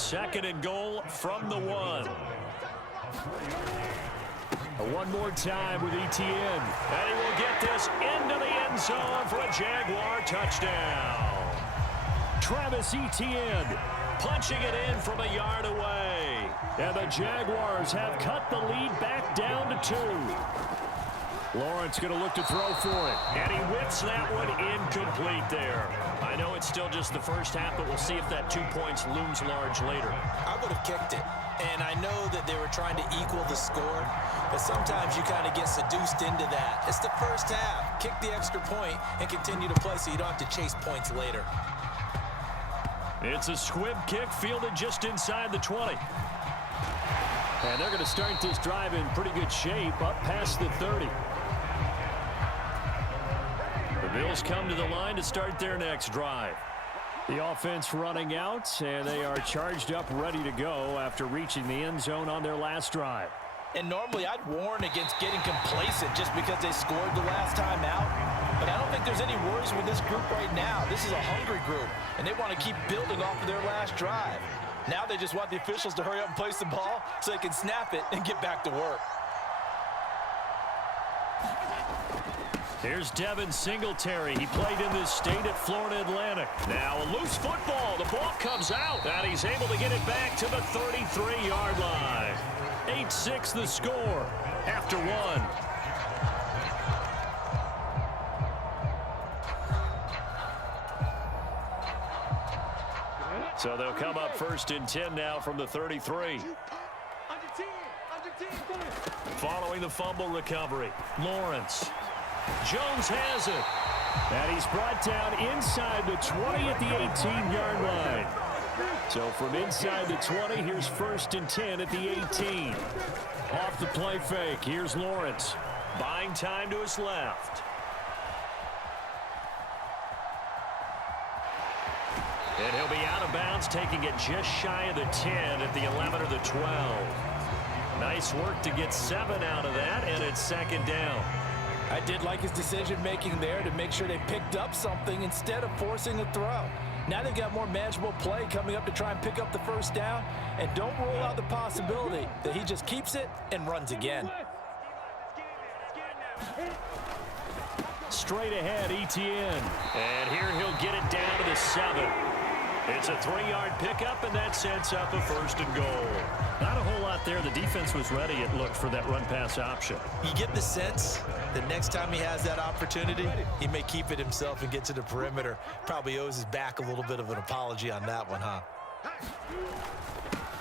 Second and goal from the 1. One more time with Etienne. And he will get this into the end zone for a Jaguar touchdown. Travis Etienne punching it in from a yard away. And the Jaguars have cut the lead back down to 2. Lawrence going to look to throw for it. And he whips that one incomplete there. I know it's still just the first half, but we'll see if that 2 points looms large later. I would have kicked it. And I know that they were trying to equal the score, but sometimes you kind of get seduced into that. It's the first half. Kick the extra point and continue to play so you don't have to chase points later. It's a squib kick fielded just inside the 20. And they're going to start this drive in pretty good shape up past the 30. The Bills come to the line to start their next drive. The offense running out, and they are charged up, ready to go after reaching the end zone on their last drive. And normally I'd warn against getting complacent just because they scored the last time out. But I don't think there's any worries with this group right now. This is a hungry group, and they want to keep building off of their last drive. Now they just want the officials to hurry up and place the ball so they can snap it and get back to work. Here's Devin Singletary. He played in this state at Florida Atlantic. Now a loose football. The ball comes out, and he's able to get it back to the 33-yard line. 8-6 the score after 1. So they'll come up first and 10 now from the 33. Following the fumble recovery, Lawrence. Jones has it. And he's brought down inside the 20 at the 18-yard line. So from inside the 20, here's first and 10 at the 18. Off the play fake, here's Lawrence. Buying time to his left. And he'll be out of bounds, taking it just shy of the 10 at the 11 or the 12. Nice work to get 7 out of that, and it's second down. I did like his decision-making there to make sure they picked up something instead of forcing a throw. Now they've got more manageable play coming up to try and pick up the first down, and don't rule out the possibility that he just keeps it and runs again. Straight ahead, Etienne. And here he'll get it down to the 7. It's a 3-yard pickup, and that sets up a first and goal. Not a whole lot there. The defense was ready, it looked, for that run-pass option. You get the sense that next time he has that opportunity, he may keep it himself and get to the perimeter. Probably owes his back a little bit of an apology on that one, huh?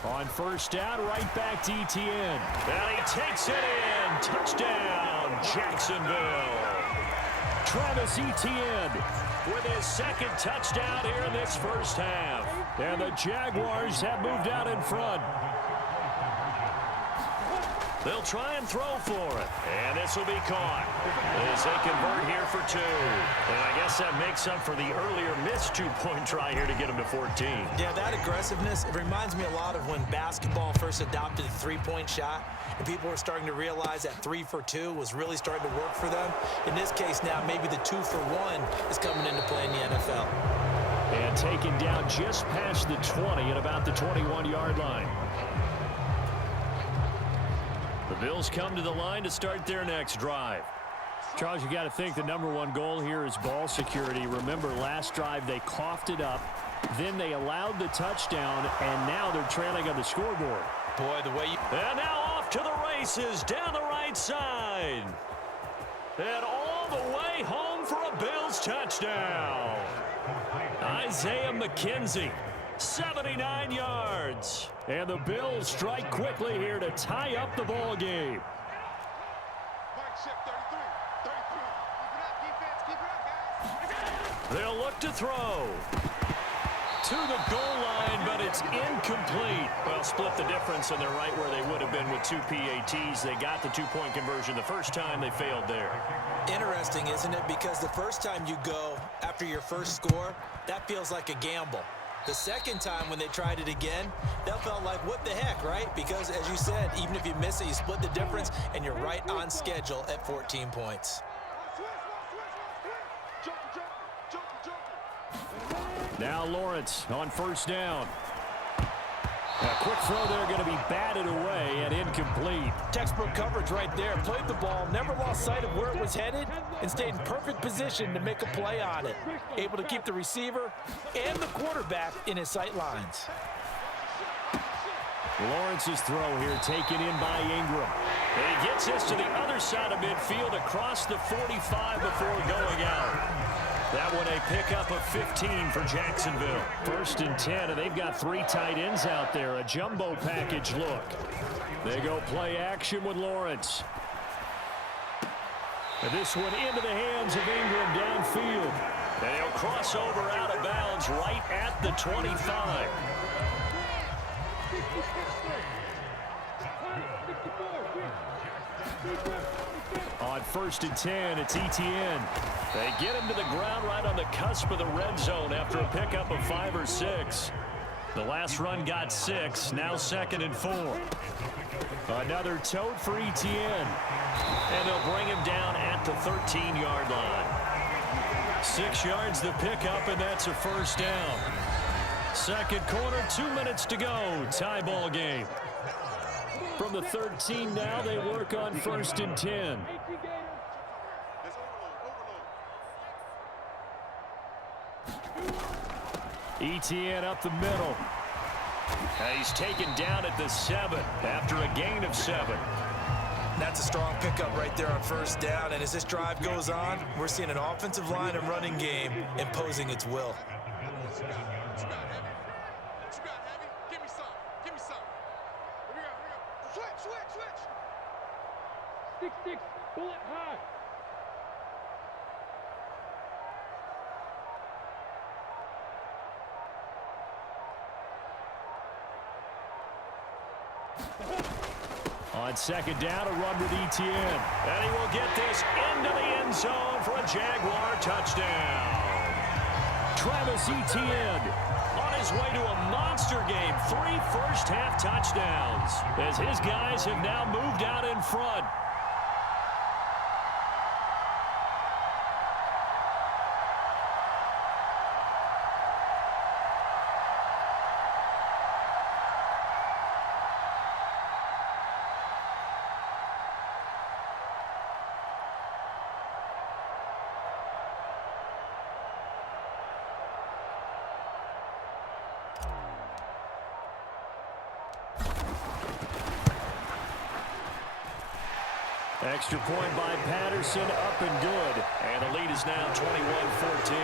On first down, right back to Etienne. And he takes it in. Touchdown, Jacksonville. Travis Etienne with his second touchdown here in this first half. And the Jaguars have moved out in front. They'll try and throw for it. And this will be caught as they convert here for 2. And I guess that makes up for the earlier missed 2-point try here to get them to 14. Yeah, that aggressiveness, it reminds me a lot of when basketball first adopted the 3-point shot. And people were starting to realize that 3 for 2 was really starting to work for them. In this case now, maybe the 2 for 1 is coming into play in the NFL. And taken down just past the 20 at about the 21-yard line. The Bills come to the line to start their next drive. Charles, you got to think the #1 goal here is ball security. Remember, last drive they coughed it up, then they allowed the touchdown, and now they're trailing on the scoreboard. Boy, the way you... And now off to the races down the right side. And all the way home for a Bills touchdown. Isaiah McKenzie, 79 yards. And the Bills strike quickly here to tie up the ball game. They'll look to throw. To the goal line, but it's incomplete. Well, split the difference, and they're right where they would have been with 2 PATs. They got the 2-point conversion the first time. They failed there. Interesting, isn't it? Because the first time you go after your first score, that feels like a gamble. The second time when they tried it again, that felt like, what the heck, right? Because, as you said, even if you miss it, you split the difference, and you're right on schedule at 14 points. Now Lawrence on first down. quick throw there going to be batted away and incomplete. Textbook coverage right there. Played the ball, never lost sight of where it was headed, and stayed in perfect position to make a play on it. Able to keep the receiver and the quarterback in his sight lines. Lawrence's throw here taken in by Ingram. And he gets this to the other side of midfield across the 45 before going out. That one a pickup of 15 for Jacksonville. 1st and 10, and they've got 3 tight ends out there. A jumbo package look. They go play action with Lawrence. And this one into the hands of Ingram downfield. And he'll cross over out of bounds right at the 25. On 1st and 10, it's Etienne. They get him to the ground right on the cusp of the red zone after a pickup of 5 or 6. The last run got 6, now 2nd and 4. Another tote for Etienne. And they'll bring him down at the 13-yard line. 6 yards the pickup, and that's a 1st down. 2nd quarter, 2 minutes to go. Tie ball game. From the 13 now, they work on 1st and 10. Etienne up the middle. He's taken down at the 7 after a gain of 7. That's a strong pickup right there on 1st down, and as this drive goes on, we're seeing an offensive line and running game imposing its will. Six, bullet high. On 2nd down, a run with Etienne. And he will get this into the end zone for a Jaguar touchdown. Travis Etienne on his way to a monster game. 3 first-half touchdowns as his guys have now moved out in front. Extra point by Patterson, up and good. And the lead is now 21-14.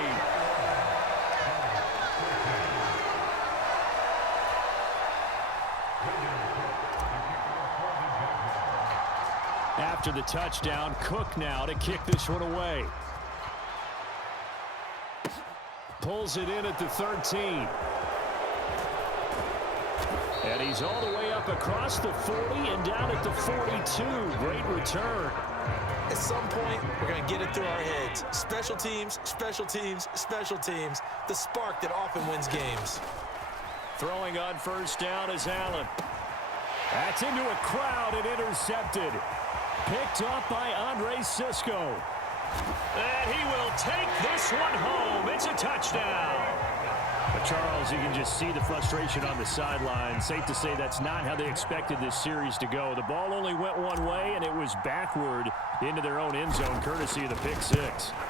After the touchdown, Cook now to kick this one away. Pulls it in at the 13. And he's all the way up across the 40 and down at the 42. Great return. At some point, we're going to get it through our heads. Special teams, special teams, special teams. The spark that often wins games. Throwing on 1st down is Allen. That's into a crowd and intercepted. Picked off by Andre Sisco. And he will take this one home. It's a touchdown. But Charles, you can just see the frustration on the sideline. Safe to say that's not how they expected this series to go. The ball only went one way, and it was backward into their own end zone, courtesy of the pick 6.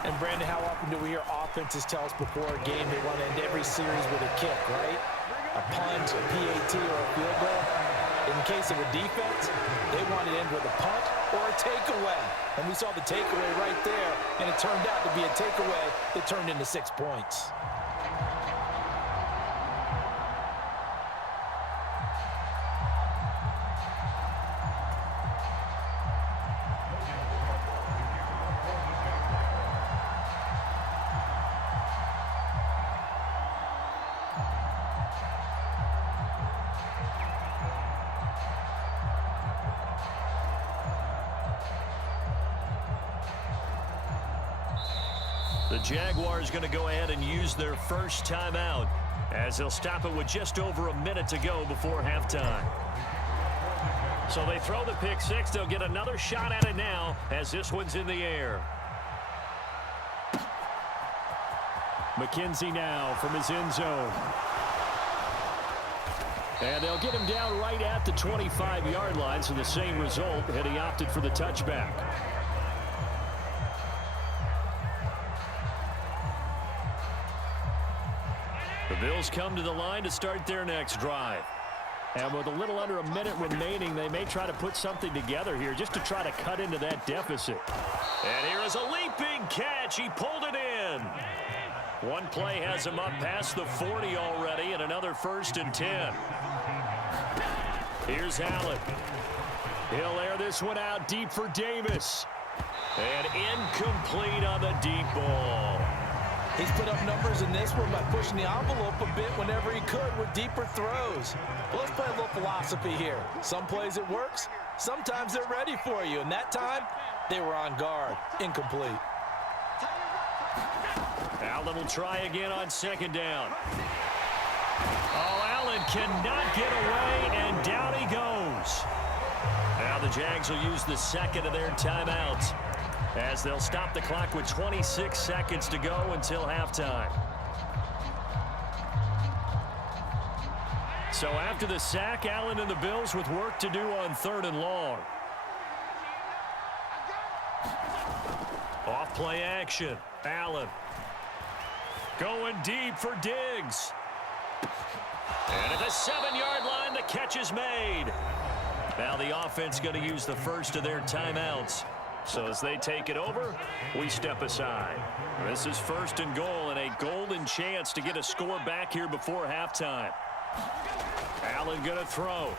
And, Brandon, how often do we hear offenses tell us before a game they want to end every series with a kick, right? A punt, a PAT, or a field goal. In case of a defense, they want to end with a punt or a takeaway. And we saw the takeaway right there, and it turned out to be a takeaway that turned into 6 points. The Jaguars going to go ahead and use their first timeout as they'll stop it with just over a minute to go before halftime. So they throw the pick 6. They'll get another shot at it now as this one's in the air. McKenzie now from his end zone. And they'll get him down right at the 25-yard line, so the same result had he opted for the touchback. The Bills come to the line to start their next drive. And with a little under a minute remaining, they may try to put something together here just to try to cut into that deficit. And here is a leaping catch. He pulled it in. One play has him up past the 40 already, and another 1st and 10. Here's Allen. He'll air this one out deep for Davis. And incomplete on the deep ball. He's put up numbers in this one by pushing the envelope a bit whenever he could with deeper throws. Well, let's play a little philosophy here. Some plays it works. Sometimes they're ready for you. And that time, they were on guard. Incomplete. Allen will try again on 2nd down. Oh, Allen cannot get away, and down he goes. Now the Jags will use the 2nd of their timeouts, as they'll stop the clock with 26 seconds to go until halftime. So after the sack, Allen and the Bills with work to do on 3rd and long. Off play action. Allen going deep for Diggs. And at the 7-yard line, the catch is made. Now the offense going to use the 1st of their timeouts. So as they take it over, we step aside. This is 1st and goal, and a golden chance to get a score back here before halftime. Allen going to throw.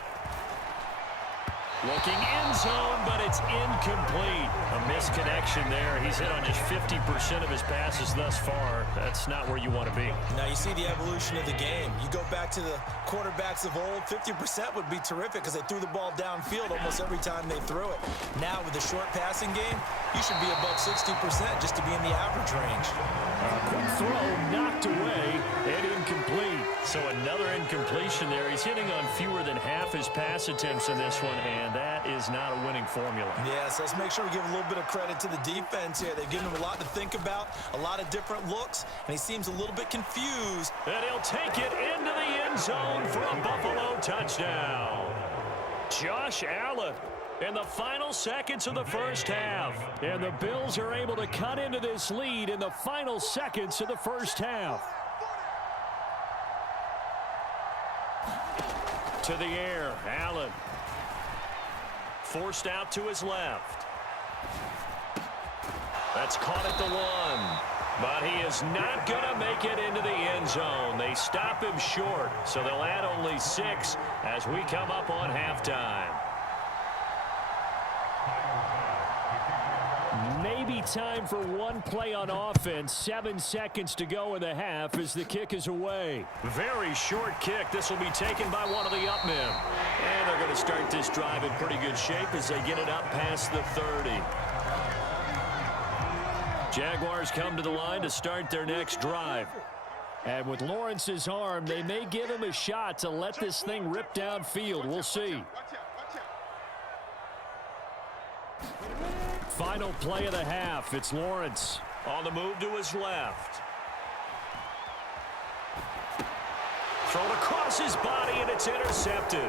Looking end zone, but it's incomplete. A misconnection there. He's hit on just 50% of his passes thus far. That's not where you want to be. Now you see the evolution of the game. You go back to the quarterbacks of old, 50% would be terrific because they threw the ball downfield almost every time they threw it. Now with the short passing game, you should be above 60% just to be in the average range. Quick throw knocked away and incomplete. So another incompletion there. He's hitting on fewer than half his pass attempts in this one, and that is not a winning formula. Yes, let's make sure we give a little bit of credit to the defense here. They've given him a lot to think about, a lot of different looks, and he seems a little bit confused. And he'll take it into the end zone for a Buffalo touchdown. Josh Allen in the final seconds of the first half. And the Bills are able to cut into this lead in the final seconds of the first half. To the air, Allen. Forced out to his left. That's caught at the 1. But he is not going to make it into the end zone. They stop him short, so they'll add only 6 as we come up on halftime. Maybe time for one play on offense. 7 seconds to go in the half as the kick is away. Very short kick. This will be taken by one of the up men. And they're going to start this drive in pretty good shape as they get it up past the 30. Jaguars come to the line to start their next drive. And with Lawrence's arm, they may give him a shot to let this thing rip downfield. We'll see. Final play of the half. It's Lawrence on the move to his left. Thrown across his body, and it's intercepted.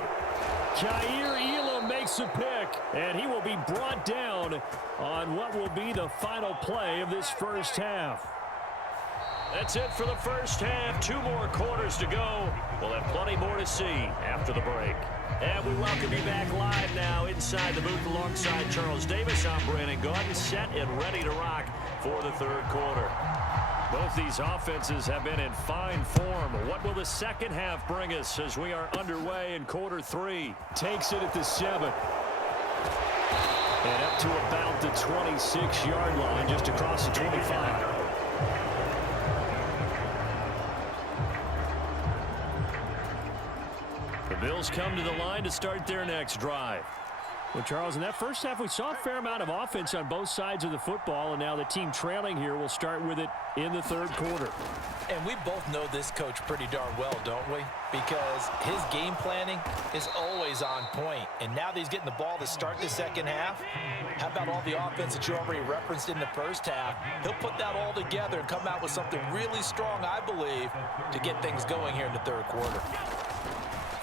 Kaiir Elam makes a pick, and he will be brought down on what will be the final play of this first half. That's it for the first half. 2 more quarters to go. We'll have plenty more to see after the break. And we welcome you back live now inside the booth alongside Charles Davis. I'm Brandon Gaudin, set and ready to rock for the third quarter. Both these offenses have been in fine form. What will the second half bring us as we are underway in quarter 3? Takes it at the 7. And up to about the 26-yard line, just across the 25. The Bills come to the line to start their next drive. Well, Charles, in that first half, we saw a fair amount of offense on both sides of the football, and now the team trailing here will start with it in the third quarter. And we both know this coach pretty darn well, don't we? Because his game planning is always on point. And now that he's getting the ball to start the second half, how about all the offense that you already referenced in the first half? He'll put that all together and come out with something really strong, I believe, to get things going here in the third quarter.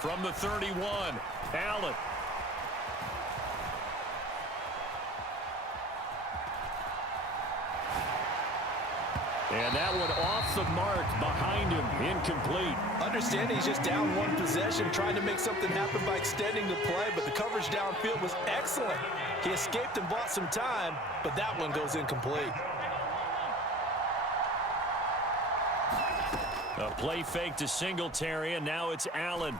From the 31, Allen. And that one off the mark behind him, incomplete. Understanding he's just down one possession, trying to make something happen by extending the play, but the coverage downfield was excellent. He escaped and bought some time, but that one goes incomplete. A play fake to Singletary, and now it's Allen.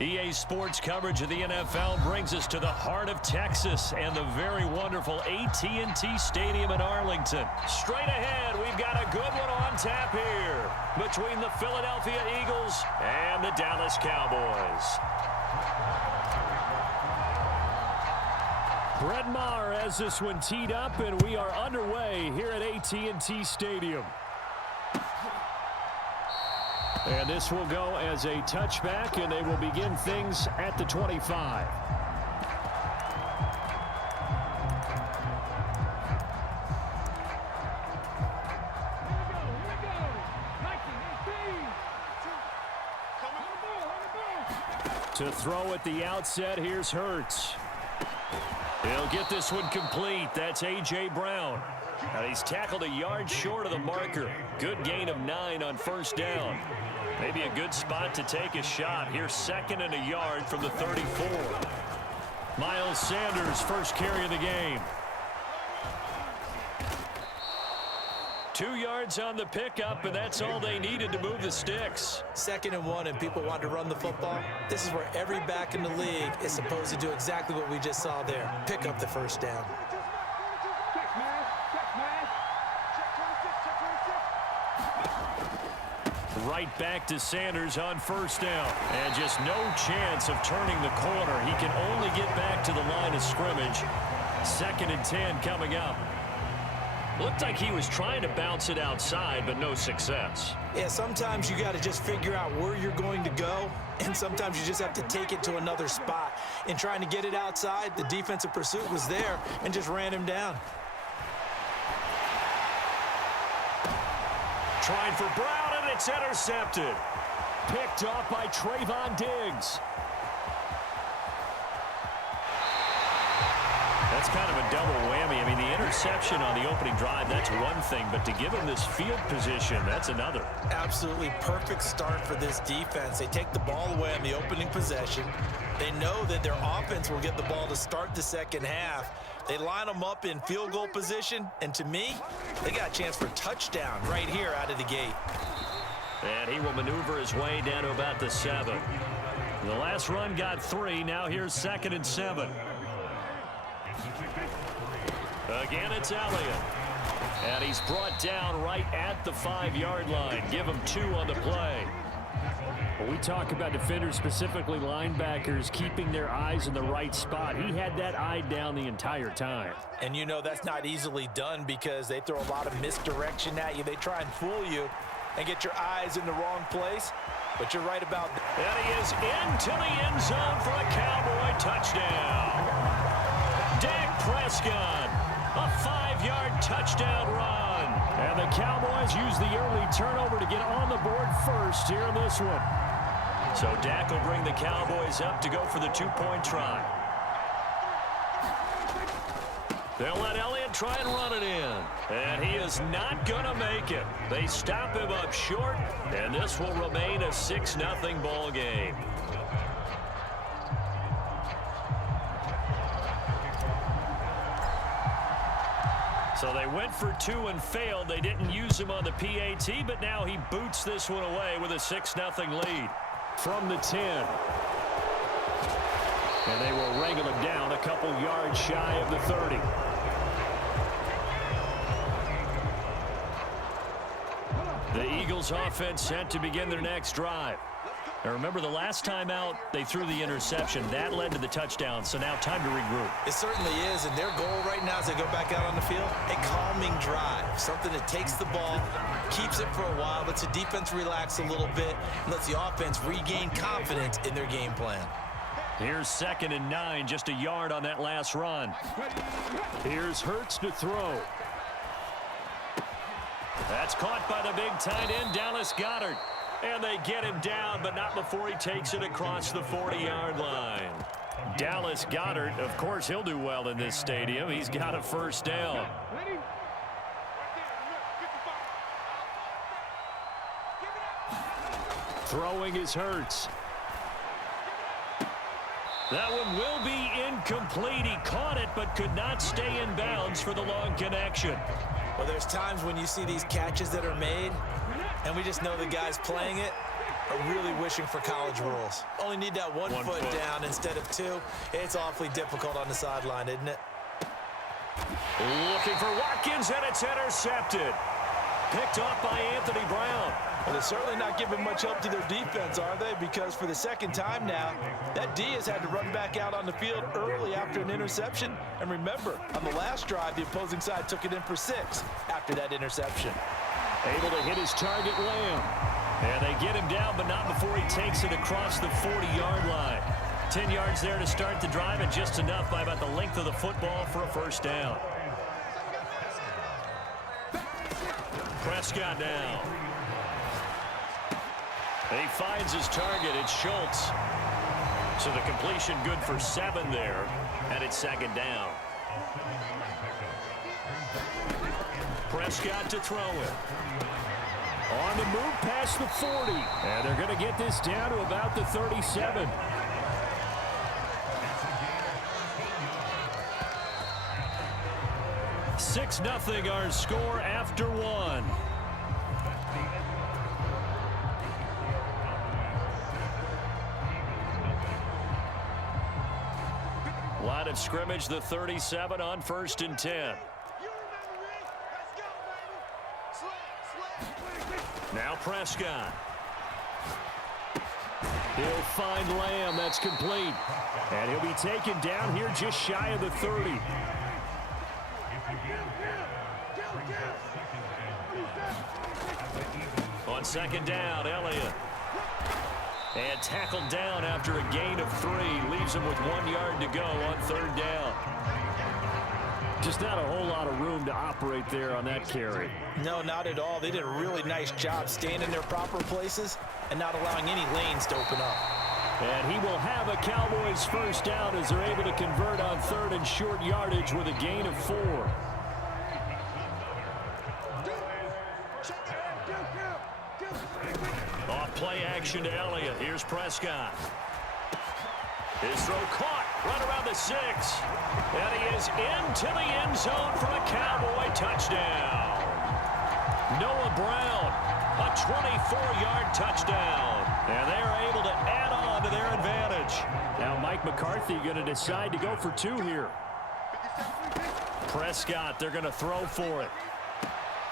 EA Sports coverage of the NFL brings us to the heart of Texas and the very wonderful AT&T Stadium in Arlington. Straight ahead, we've got a good one on tap here between the Philadelphia Eagles and the Dallas Cowboys. Brett Maher has this one teed up, and we are underway here at AT&T Stadium. And this will go as a touchback, and they will begin things at the 25. To throw at the outset, here's Hurts. He'll get this one complete. That's A.J. Brown. Now he's tackled a yard short of the marker. Good gain of 9 on first down. Maybe a good spot to take a shot. Here's 2nd and a yard from the 34. Miles Sanders, first carry of the game. 2 yards on the pickup, and that's all they needed to move the sticks. 2nd and 1, and people want to run the football. This is where every back in the league is supposed to do exactly what we just saw there. Pick up the first down. Check man. Check man. Check 26. Right back to Sanders on 1st down. And just no chance of turning the corner. He can only get back to the line of scrimmage. 2nd and 10 coming up. Looked like he was trying to bounce it outside, but no success. Yeah, sometimes you got to just figure out where you're going to go, and sometimes you just have to take it to another spot. In trying to get it outside, the defensive pursuit was there and just ran him down. Trying for Brown, and it's intercepted. Picked off by Trayvon Diggs. That's kind of a double whammy. I mean, the interception on the opening drive, that's one thing, but to give him this field position, that's another. Absolutely perfect start for this defense. They take the ball away on the opening possession. They know that their offense will get the ball to start the second half. They line them up in field goal position, and to me, they got a chance for touchdown right here out of the gate. And he will maneuver his way down to about the 7. The last run got 3. Now here's 2nd and 7. Again, it's Elliott. And he's brought down right at the 5-yard line. Give him 2 on the play. When we talk about defenders, specifically linebackers, keeping their eyes in the right spot, he had that eye down the entire time. And you know that's not easily done because they throw a lot of misdirection at you. They try and fool you and get your eyes in the wrong place. But you're right about that. And he is into the end zone for a Cowboy touchdown. Dak Prescott, a 5-yard touchdown run. And the Cowboys use the early turnover to get on the board first here in this one. So Dak will bring the Cowboys up to go for the 2-point try. They'll let Elliott try and run it in. And he is not going to make it. They stop him up short, and this will remain a 6-0 ball game. So they went for 2 and failed. They didn't use him on the PAT, but now he boots this one away with a 6-0 lead from the 10. And they will wrangle him down a couple yards shy of the 30. The Eagles offense set to begin their next drive. Now remember, the last time out, they threw the interception. That led to the touchdown, so now time to regroup. It certainly is, and their goal right now as they go back out on the field, a calming drive, something that takes the ball, keeps it for a while, lets the defense relax a little bit, and lets the offense regain confidence in their game plan. Here's 2nd and 9, just a yard on that last run. Here's Hurts to throw. That's caught by the big tight end, Dallas Goedert. And they get him down, but not before he takes it across the 40-yard line. Dallas Goedert, of course, he'll do well in this stadium. He's got a 1st down. Throwing is Hurts. That one will be incomplete. He caught it, but could not stay in bounds for the long connection. Well, there's times when you see these catches that are made, and we just know the guys playing it are really wishing for college rules. Only need that one foot down instead of 2. It's awfully difficult on the sideline, isn't it? Looking for Watkins, and it's intercepted. Picked off by Anthony Brown. Well, they're certainly not giving much help to their defense, are they? Because for the 2nd time now, that D has had to run back out on the field early after an interception. And remember, on the last drive, the opposing side took it in for 6 after that interception. Able to hit his target, Lamb. And they get him down, but not before he takes it across the 40-yard line. 10 yards there to start the drive, and just enough by about the length of the football for a 1st down. Prescott now. He finds his target. It's Schultz. So the completion good for 7 there, and it's 2nd down. Prescott to throw it. On the move past the 40. And they're going to get this down to about the 37. 6-0 our score after one. Line of scrimmage, the 37 on 1st and 10. Now Prescott. He'll find Lamb. That's complete. And he'll be taken down here just shy of the 30. On 2nd down, Elliott. And tackled down after a gain of 3. Leaves him with 1 yard to go on 3rd down. Just not a whole lot of room to operate there on that carry. No, not at all. They did a really nice job staying in their proper places and not allowing any lanes to open up. And he will have a Cowboys first down as they're able to convert on 3rd and short yardage with a gain of 4. Off play action to Elliott. Here's Prescott. His throw caught right around the 6. And he is into the end zone for a Cowboy touchdown. Noah Brown, a 24-yard touchdown. And they are able to add on to their advantage. Now Mike McCarthy going to decide to go for 2 here. Prescott, they're going to throw for it.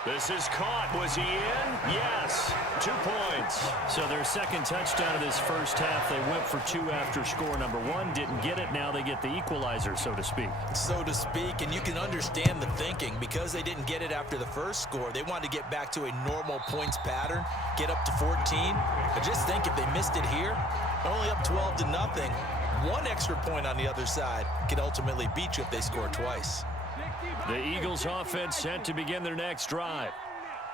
This is caught. Was he in? Yes. 2 points. So their second touchdown of this first half. They went for 2 after score number 1. Didn't get it. Now they get the equalizer, so to speak. So to speak, and you can understand the thinking. Because they didn't get it after the first score, they wanted to get back to a normal points pattern, get up to 14. But just think if they missed it here, only up 12-0. 1 extra point on the other side could ultimately beat you if they score twice. The Eagles offense set to begin their next drive.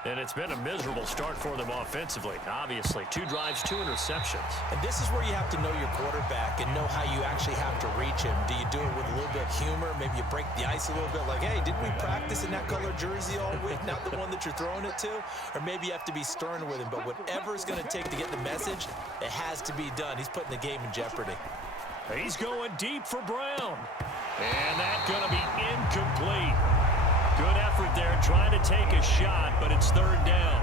And it's been a miserable start for them offensively, obviously. 2 drives, 2 interceptions. And this is where you have to know your quarterback and know how you actually have to reach him. Do you do it with a little bit of humor? Maybe you break the ice a little bit like, hey, didn't we practice in that color jersey all week? Not the one that you're throwing it to? Or maybe you have to be stern with him. But whatever it's going to take to get the message, it has to be done. He's putting the game in jeopardy. He's going deep for Brown. And that's going to be incomplete. Good effort there, trying to take a shot, but it's 3rd down.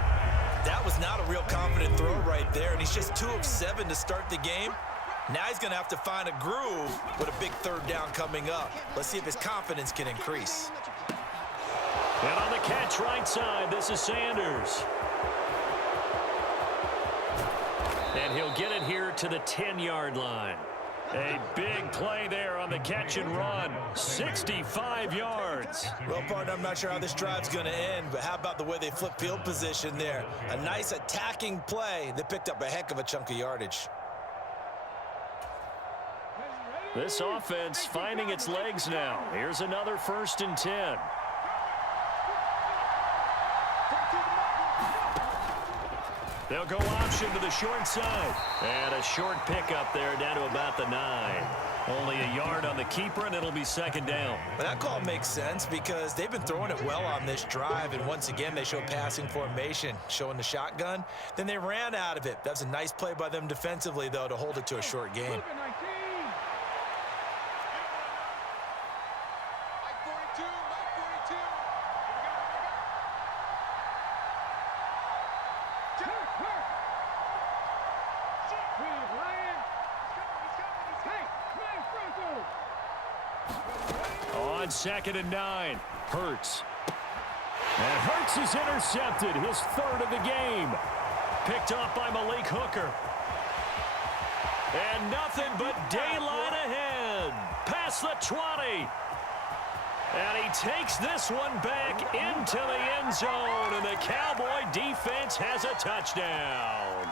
That was not a real confident throw right there, and he's just 2 of 7 to start the game. Now he's going to have to find a groove with a big 3rd down coming up. Let's see if his confidence can increase. And on the catch right side, this is Sanders. And he'll get it here to the 10-yard line. A big play there on the catch and run. 65 yards. Well, partner, I'm not sure how this drive's going to end, but how about the way they flip field position there? A nice attacking play that picked up a heck of a chunk of yardage. This offense finding its legs now. Here's another 1st and 10. They'll go option to the short side. And a short pickup there down to about the 9. Only a yard on the keeper, and it'll be 2nd down. But that call makes sense because they've been throwing it well on this drive, and once again they show passing formation, showing the shotgun. Then they ran out of it. That's a nice play by them defensively, though, to hold it to a short game. On 2nd and 9, Hurts. And Hurts is intercepted, his 3rd of the game. Picked off by Malik Hooker. And nothing but daylight ahead. Past the 20. And he takes this one back into the end zone. And the Cowboy defense has a touchdown.